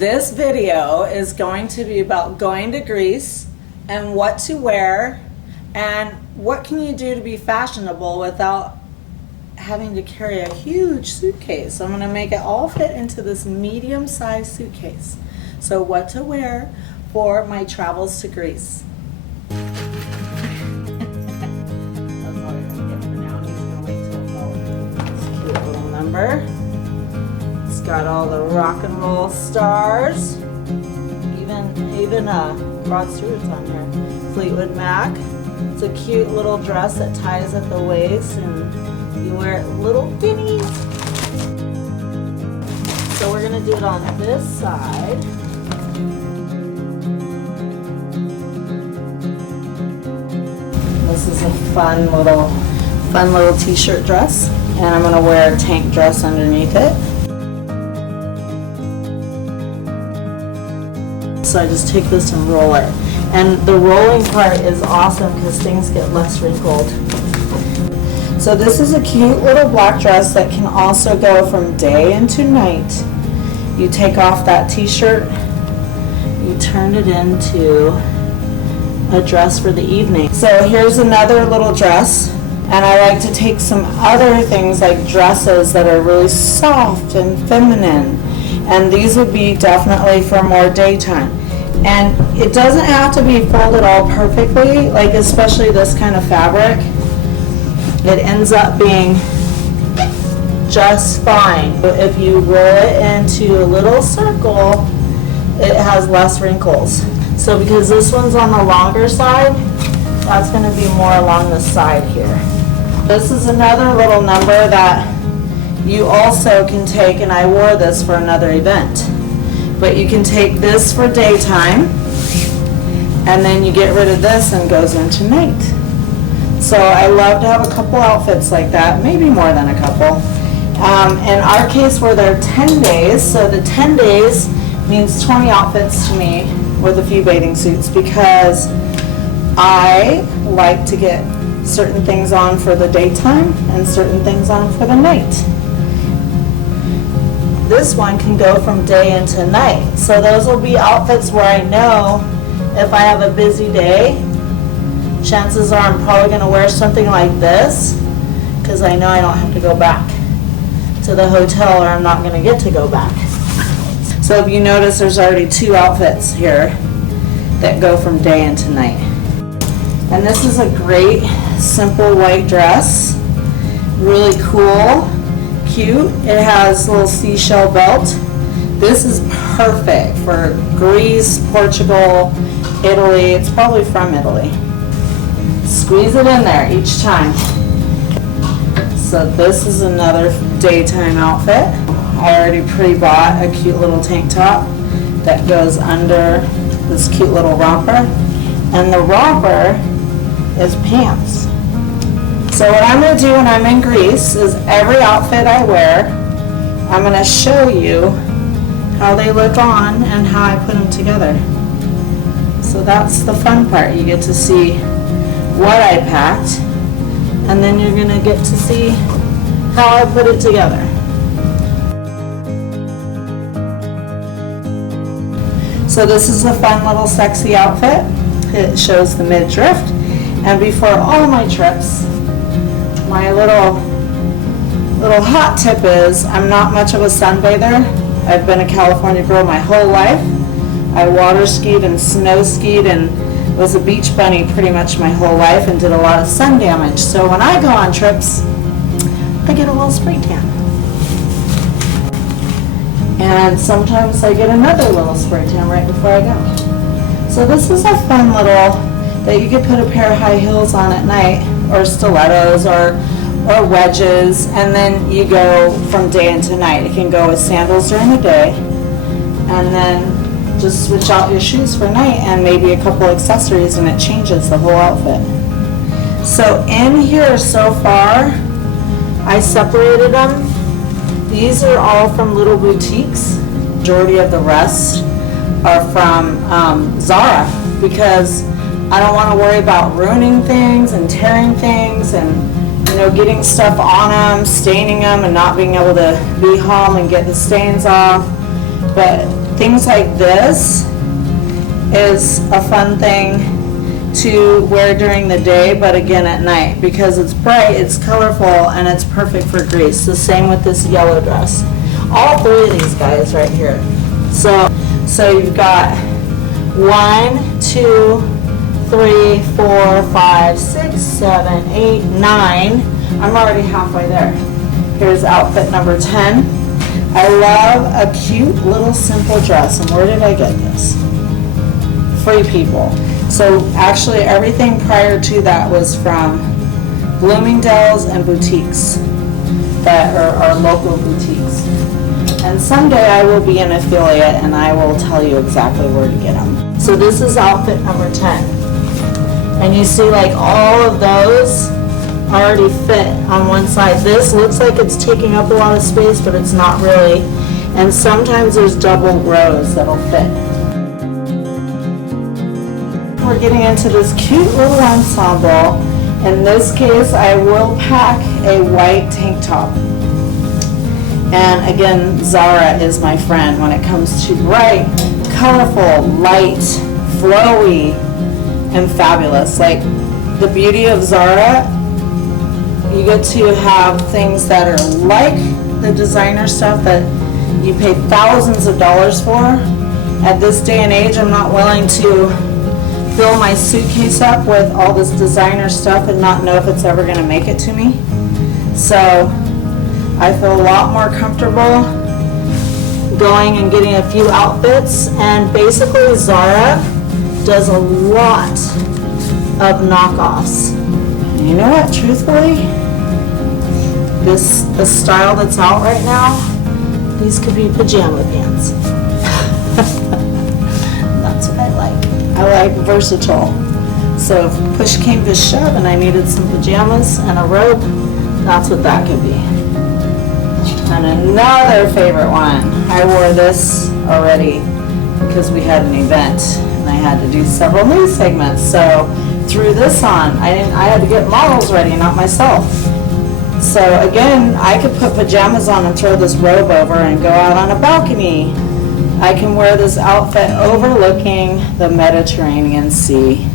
This video is going to be about going to Greece and what to wear and what can you do to be fashionable without having to carry a huge suitcase. I'm going to make it all fit into this medium-sized suitcase. So what to wear for my travels to Greece. That's all you're going to get for now. He's going to wait till fall. This cute little number. It's got all the rock and roll stars. Even Rod Stewart's on here. Fleetwood Mac. It's a cute little dress that ties at the waist and you wear it little guineas. So we're gonna do it on this side. This is a fun little t-shirt dress, and I'm gonna wear a tank dress underneath it. So I just take this and roll it. And the rolling part is awesome because things get less wrinkled. So this is a cute little black dress that can also go from day into night. You take off that t-shirt, you turn it into a dress for the evening. So here's another little dress, and I like to take some other things like dresses that are really soft and feminine, and these would be definitely for more daytime. And it doesn't have to be folded all perfectly, like especially this kind of fabric. It ends up being just fine. If you roll it into a little circle, it has less wrinkles. So because this one's on the longer side, that's going to be more along the side here. This is another little number that you also can take, and I wore this for another event. But you can take this for daytime, and then you get rid of this and it goes into night. So I love to have a couple outfits like that, maybe more than a couple. In our case, we're there 10 days, so the 10 days means 20 outfits to me with a few bathing suits, because I like to get certain things on for the daytime and certain things on for the night. This one can go from day into night. So those will be outfits where I know if I have a busy day, chances are I'm probably going to wear something like this because I know I don't have to go back to the hotel, or I'm not going to get to go back. So if you notice, there's already two outfits here that go from day into night. And this is a great simple white dress, really cool. Cute. It has a little seashell belt. This is perfect for Greece, Portugal, Italy. It's probably from Italy. Squeeze it in there each time. So this is another daytime outfit. I already pre-bought a cute little tank top that goes under this cute little romper. And the romper is pants. So what I'm going to do when I'm in Greece is every outfit I wear, I'm going to show you how they look on and how I put them together. So that's the fun part. You get to see what I packed, and then you're going to get to see how I put it together. So this is a fun little sexy outfit. It shows the midriff. And before all my trips, my little hot tip is I'm not much of a sunbather. I've been a California girl my whole life. I water skied and snow skied and was a beach bunny pretty much my whole life and did a lot of sun damage. So when I go on trips, I get a little spray tan. And sometimes I get another little spray tan right before I go. So this is a fun little that you could put a pair of high heels on at night, or stilettos, or wedges, and then you go from day into night. It can go with sandals during the day, and then just switch out your shoes for night and maybe a couple accessories, and it changes the whole outfit. So in here so far, I separated them. These are all from little boutiques. Majority of the rest are from Zara, because I don't want to worry about ruining things and tearing things and getting stuff on them, staining them, and not being able to be home and get the stains off. But things like this is a fun thing to wear during the day, but again at night, because it's bright, it's colorful, and it's perfect for Greece. The same with this yellow dress. All three of these guys right here. So you've got 1, 2, 3, 4, 5, 6, 7, 8, 9. I'm already halfway there. Here's outfit number 10. I love a cute little simple dress. And where did I get this? Free People. So actually everything prior to that was from Bloomingdale's and boutiques that are local boutiques. And someday I will be an affiliate and I will tell you exactly where to get them. So this is outfit number 10. And you see like all of those already fit on one side. This looks like it's taking up a lot of space, but it's not really. And sometimes there's double rows that'll fit. We're getting into this cute little ensemble. In this case, I will pack a white tank top. And again, Zara is my friend when it comes to bright, colorful, light, flowy, and fabulous. Like the beauty of Zara, you get to have things that are like the designer stuff that you pay thousands of dollars for. At this day and age, I'm not willing to fill my suitcase up with all this designer stuff and not know if it's ever going to make it to me. So I feel a lot more comfortable going and getting a few outfits, and basically Zara does a lot of knockoffs. And you know what, truthfully, the style that's out right now, these could be pajama pants. That's what I like. I like versatile. So if push came to shove and I needed some pajamas and a robe, that's what that could be. And another favorite one, I wore this already because we had an event and I had to do several news segments. So threw this on. I had to get models ready, not myself. So again, I could put pajamas on and throw this robe over and go out on a balcony. I can wear this outfit overlooking the Mediterranean Sea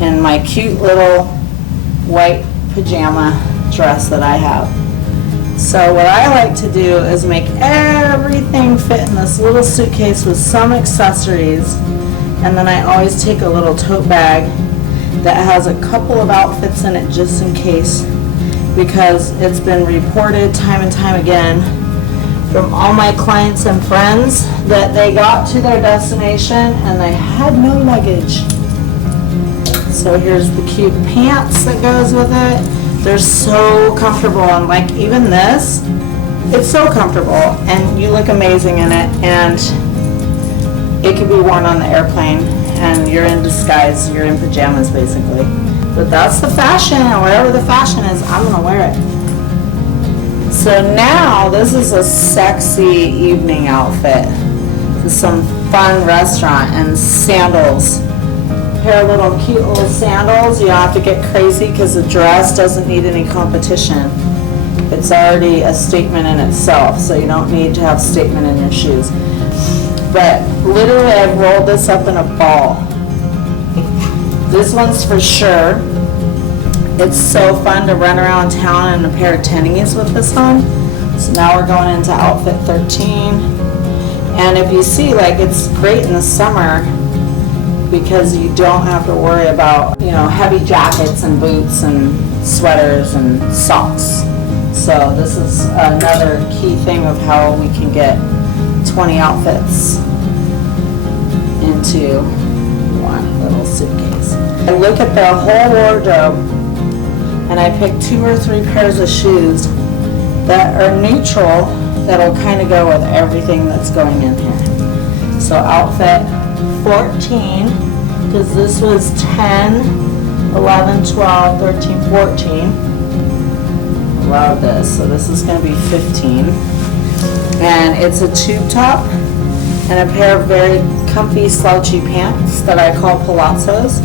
in my cute little white pajama dress that I have. So what I like to do is make everything fit in this little suitcase with some accessories, and then I always take a little tote bag that has a couple of outfits in it just in case, because it's been reported time and time again from all my clients and friends that they got to their destination and they had no luggage. So here's the cute pants that goes with it. They're so comfortable, and like even this, it's so comfortable and you look amazing in it, and it can be worn on the airplane and you're in disguise, you're in pajamas basically. But that's the fashion, and whatever the fashion is, I'm gonna wear it. So now this is a sexy evening outfit to some fun restaurant, and sandals. A pair of little cute little sandals. You don't have to get crazy because the dress doesn't need any competition. It's already a statement in itself, so you don't need to have statement in your shoes. But literally I've rolled this up in a ball. This one's for sure. It's so fun to run around town in a pair of tennies with this on. So now we're going into outfit 13. And if you see, like, it's great in the summer because you don't have to worry about, heavy jackets and boots and sweaters and socks. So this is another key thing of how we can get 20 outfits into one little suitcase. I look at the whole wardrobe and I pick 2 or 3 pairs of shoes that are neutral, that'll kind of go with everything that's going in here. So outfit 14, because this was 10, 11, 12, 13, 14. Love this. So this is going to be 15. And it's a tube top and a pair of very comfy slouchy pants that I call palazzos.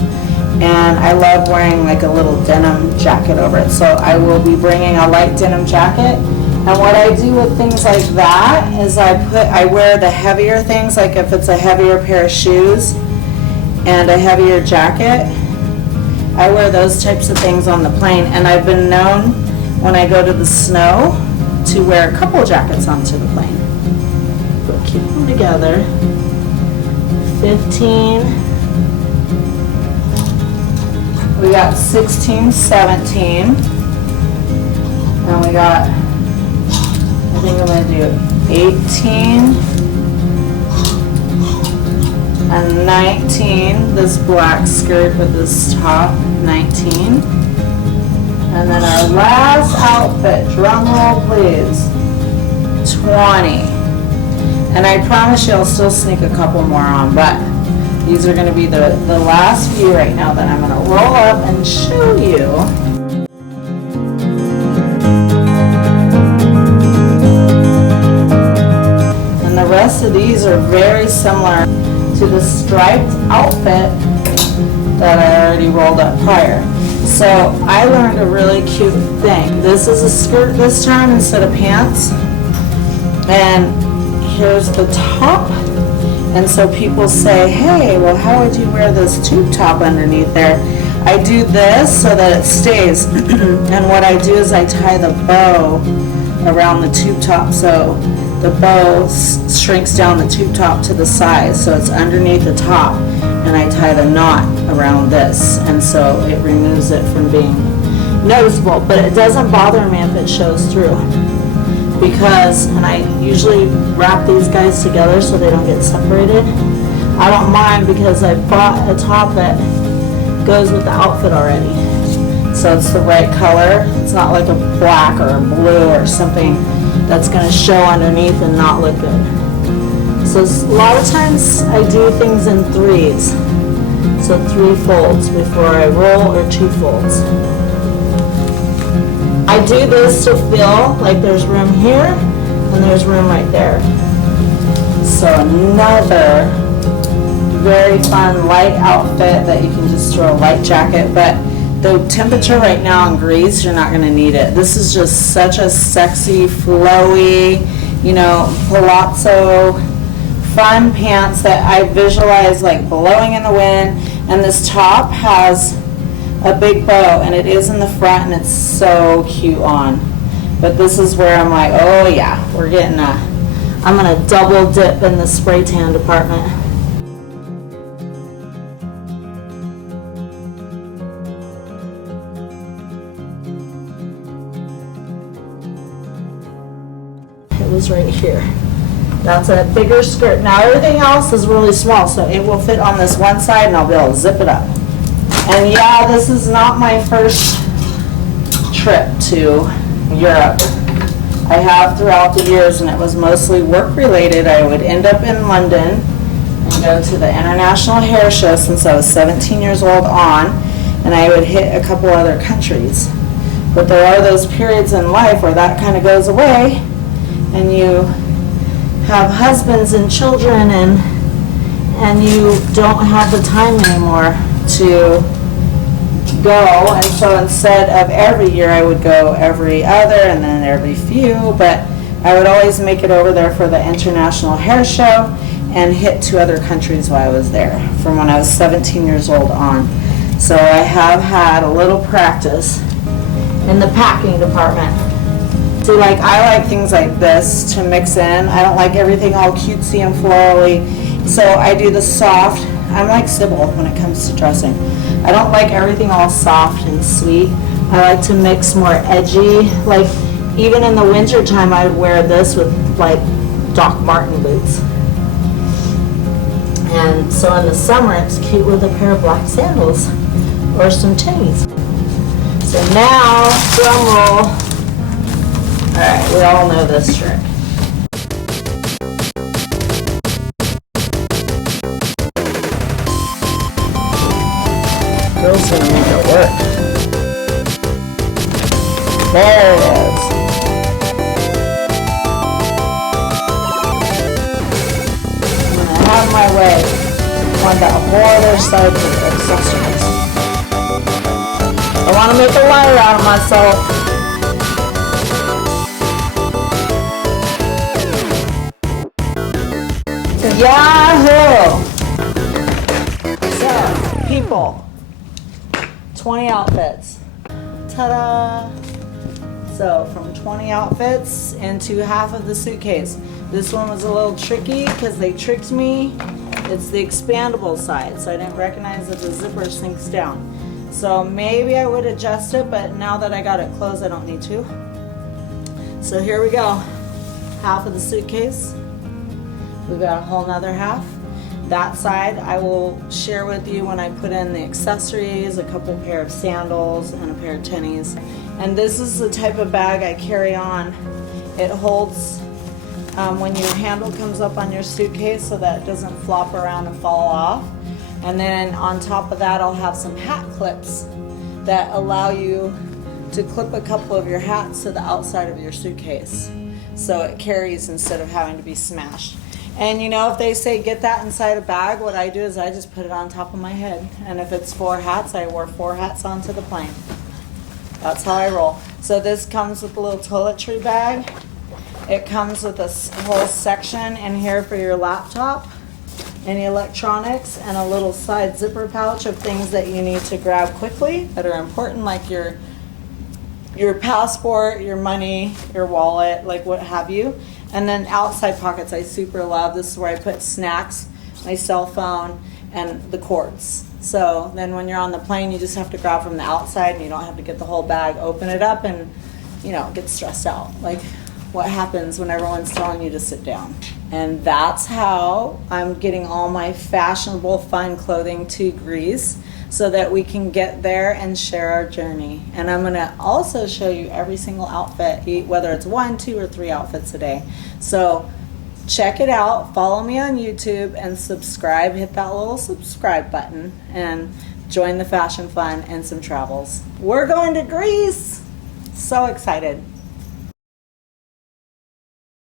And I love wearing like a little denim jacket over it. So I will be bringing a light denim jacket And what I do with things like that is I wear the heavier things, like if it's a heavier pair of shoes and a heavier jacket, I wear those types of things on the plane. And I've been known when I go to the snow to wear a couple jackets onto the plane. But keep them together. 15. We got 16, 17. And we got, I think I'm going to do 18 and 19. This black skirt with this top, 19. And then our last outfit, drum roll please, 20. And I promise you I'll still sneak a couple more on, but these are going to be the last few right now that I'm going to roll up and show you. And the rest of these are very similar to the striped outfit that I already rolled up prior. So I learned a really cute thing. This is a skirt this time instead of pants. And here's the top. And so people say, hey, well, how would you wear this tube top underneath there? I do this so that it stays. And what I do is I tie the bow around the tube top, so the bow shrinks down the tube top to the size, so it's underneath the top, and I tie the knot around this, and so it removes it from being noticeable. But it doesn't bother me if it shows through, because, and I usually wrap these guys together so they don't get separated. I don't mind because I bought a top that goes with the outfit already, so it's the right color. It's not like a black or a blue or something that's going to show underneath and not look good. So a lot of times I do things in threes, so 3 folds before I roll, or 2 folds. I do this to feel like there's room here and there's room right there. So another very fun light outfit that you can just throw a light jacket, but the temperature right now in Greece, you're not going to need it. This is just such a sexy, flowy, you know, palazzo, fun pants that I visualize like blowing in the wind. And this top has a big bow, and it is in the front, and it's so cute on. But this is where I'm like, oh yeah, we're getting I'm going to double dip in the spray tan department. Was right here. That's a bigger skirt. Now everything else is really small, so it will fit on this one side and I'll be able to zip it up. And yeah, this is not my first trip to Europe. I have throughout the years, and it was mostly work related. I would end up in London and go to the International Hair Show since I was 17 years old on, and I would hit a couple other countries. But there are those periods in life where that kind of goes away, and you have husbands and children, and you don't have the time anymore to go. And so instead of every year, I would go every other and then every few, but I would always make it over there for the International Hair Show and hit 2 other countries while I was there from when I was 17 years old on. So I have had a little practice in the packing department. See, like, I like things like this to mix in. I don't like everything all cutesy and florally. So I do the soft. I'm like Sybil when it comes to dressing. I don't like everything all soft and sweet. I like to mix more edgy. Like, even in the winter time, I would wear this with, like, Doc Marten boots. And so in the summer, it's cute with a pair of black sandals or some tennies. So now, drum roll. Alright, we all know this trick. Girl's gonna make it work. There it is. I'm gonna have my way on the whole other side of the accessories. I want to make a liar out of myself. Yahoo! So, people, 20 outfits. Ta-da! So, from 20 outfits into half of the suitcase. This one was a little tricky because they tricked me. It's the expandable side, so I didn't recognize that the zipper sinks down. So maybe I would adjust it, but now that I got it closed, I don't need to. So here we go. Half of the suitcase. We've got a whole nother half. That side I will share with you when I put in the accessories, a couple pair of sandals and a pair of tennies. And this is the type of bag I carry on. It holds when your handle comes up on your suitcase so that it doesn't flop around and fall off. And then on top of that, I'll have some hat clips that allow you to clip a couple of your hats to the outside of your suitcase, so it carries instead of having to be smashed. And you know, if they say get that inside a bag, what I do is I just put it on top of my head. And if it's 4 hats, I wore 4 hats onto the plane. That's how I roll. So this comes with a little toiletry bag. It comes with a whole section in here for your laptop, any electronics, and a little side zipper pouch of things that you need to grab quickly that are important, like your passport, your money, your wallet, like what have you. And then outside pockets I super love. This is where I put snacks, my cell phone, and the cords. So then when you're on the plane, you just have to grab from the outside and you don't have to get the whole bag, open it up, and get stressed out. Like what happens when everyone's telling you to sit down. And that's how I'm getting all my fashionable, fun clothing to Greece so that we can get there and share our journey. And I'm gonna also show you every single outfit, whether it's 1, 2, or 3 outfits a day. So check it out, follow me on YouTube, and subscribe. Hit that little subscribe button and join the fashion fun and some travels. We're going to Greece! So excited.